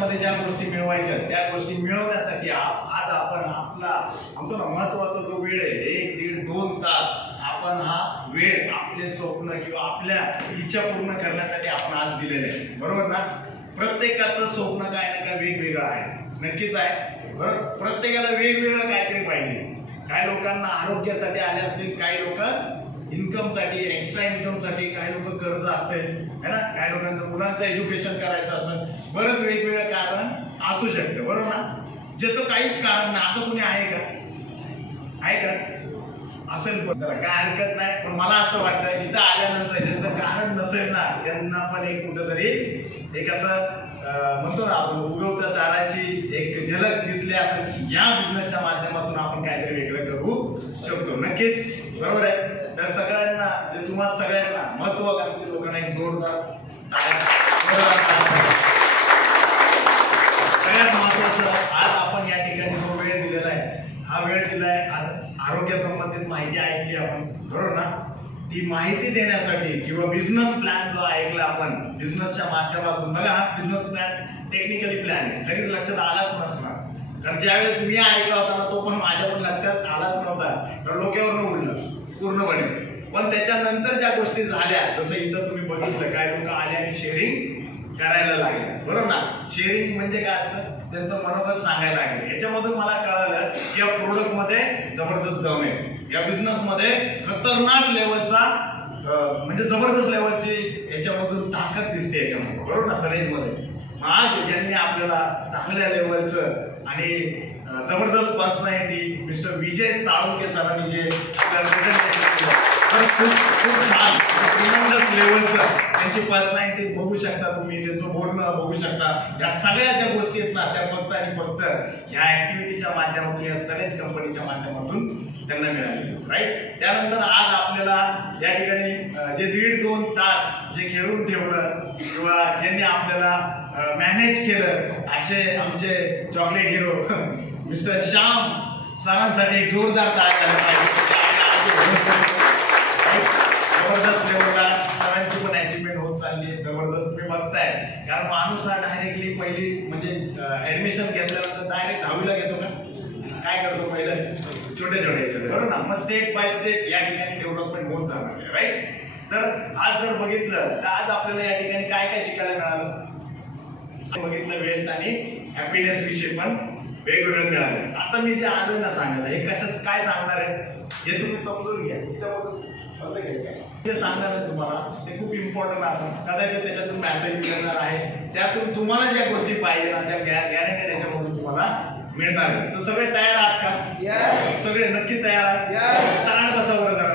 मध्ये ज्या गोष्टी मिळवायच्या त्या गोष्टी मिळवण्यासाठी आज आपण आपला म्हणतो ना महत्वाचा जो वेळ आहे 1, 1.5, 2 तास आपण हा वेळ आपले स्वप्न किंवा आपल्या इच्छा पूर्ण करण्यासाठी आपण आज दिलेले आहे, बरोबर ना? प्रत्येकाचं स्वप्न काय ना काय वेगवेगळं आहे, नक्कीच आहे, बरोबर? प्रत्येकाला वेगवेगळं काहीतरी पाहिजे. काही लोकांना आरोग्यासाठी आले असतील, काही लोक इन्कम साठी, एक्स्ट्रा इन्कम साठी, काही लोक कर्ज असेल है ना, काही लोकांचं मुलांचं एज्युकेशन करायचं असेल, बरंच वेगवेगळं कारण असू शकतं, बरोबर ना? ज्याचं काहीच कारण नाही असं कोणी आहे का? आहे का? असेल पण त्याला काय हरकत नाही. पण मला असं वाटतं इथं आल्यानंतर ज्याचं कारण नसेल ना त्यांना पण एक कुठंतरी एक असं म्हणतो ना आपण उगवत्या ताराची एक झलक दिसली असेल की या बिझनेसच्या माध्यमातून आपण काहीतरी वेगळं करू शकतो. नक्कीच बरोबर आहे. तर सगळ्यांना तुम्हाला सगळ्यांना महत्वाकांक्षी लोकांना एक जोरदार सगळ्यात महत्वाचं आज आपण या ठिकाणी जो वेळ दिलेला आहे हा वेळ दिलाय. आज आरोग्य संबंधित माहिती ऐकली आपण, बरोबर ना? ती माहिती देण्यासाठी किंवा बिझनेस प्लॅन जो ऐकला आपण बिझनेसच्या माध्यमातून, बघा हा बिझनेस प्लॅन टेक्निकली प्लॅन आहे, लगेच लक्षात आलाच नसणार. कारण ज्यावेळेस मी ऐकला होता ना तो पण माझ्या पण लक्षात आलाच नव्हता, तर डोक्यावरनं उडलं पूर्णपणे. पण त्याच्यानंतर ज्या गोष्टी झाल्या, जसं इथं तुम्ही बघितलं काय लोक आले आणि शेअरिंग करायला लागले, बरोबर ना? शेअरिंग म्हणजे काय असतं त्यांचं मनोगत सांगायला लागले. याच्यामधून मला कळालं की या प्रोडक्ट मध्ये जबरदस्त दम आहे, या बिझनेस मध्ये खतरनाक लेवलचा म्हणजे जबरदस्त लेवलची याच्यामधून ताकद दिसते याच्यामध्ये, बरोबर ना? सरेंज मध्ये आज ज्यांनी आपल्याला चांगल्या लेवलचं आणि जबरदस्त पर्सनॅलिटी मिस्टर विजय साळुंके सरांनी जे आपल्याला प्रेझेंटेशन केलं, खूप छान ट्रिमेंडस लेवलचं त्यांची पर्सनॅलिटी बघू शकता तुम्ही, त्यांचं बोलणं बघू शकता. या सगळ्या ज्या गोष्टी आहेत ना त्या फक्त आणि फक्त ह्या ऍक्टिव्हिटीच्या माध्यमातून, या सरेंज कंपनीच्या माध्यमातून त्यांना मिळाली, राईट? त्यानंतर आज आपल्याला या ठिकाणी जे 1.5-2 तास जे खेळून ठेवलं किंवा ज्यांनी आपल्याला मॅनेज केलं असे आमचे चॉकलेट हिरो मिस्टर श्याम सरांसाठी एक जोरदार टाळ्या झाल्या पाहिजे. जबरदस्त लेवलला सरांची पण अचिव्हमेंट होत चालली आहे, जबरदस्त तुम्ही बघताय. कारण माणूस हा डायरेक्टली पहिली म्हणजे ऍडमिशन घेतल्यानंतर डायरेक्ट 10वीला घेतो का? काय करतो पहिलं? छोटे बरोबर ना? मग स्टेप बाय स्टेप या ठिकाणी डेव्हलपमेंट होत जाणार आहे, राईट? तर आज जर बघितलं तर आज आपल्याला या ठिकाणी काय काय शिकायला मिळालं? बघितलं वेल्थ आणि हॅपीनेस विषयी पण वेगवेगळं मिळालं. आता मी जे आलो ना सांगायला, हे कशाच काय सांगणार आहे हे तुम्ही समजून घ्या. जे सांगणार आहे तुम्हाला ते खूप इम्पॉर्टंट असणार, कदाचित त्याच्यातून मॅसेज मिळणार आहे, त्यातून तुम्हाला ज्या गोष्टी पाहिजे ना त्या गॅरंटेड याच्यामधून तुम्हाला मिळणार आहे. तर सगळे तयार आहात का? सगळे नक्की तयार आहात? ताण बसा बरं जरा.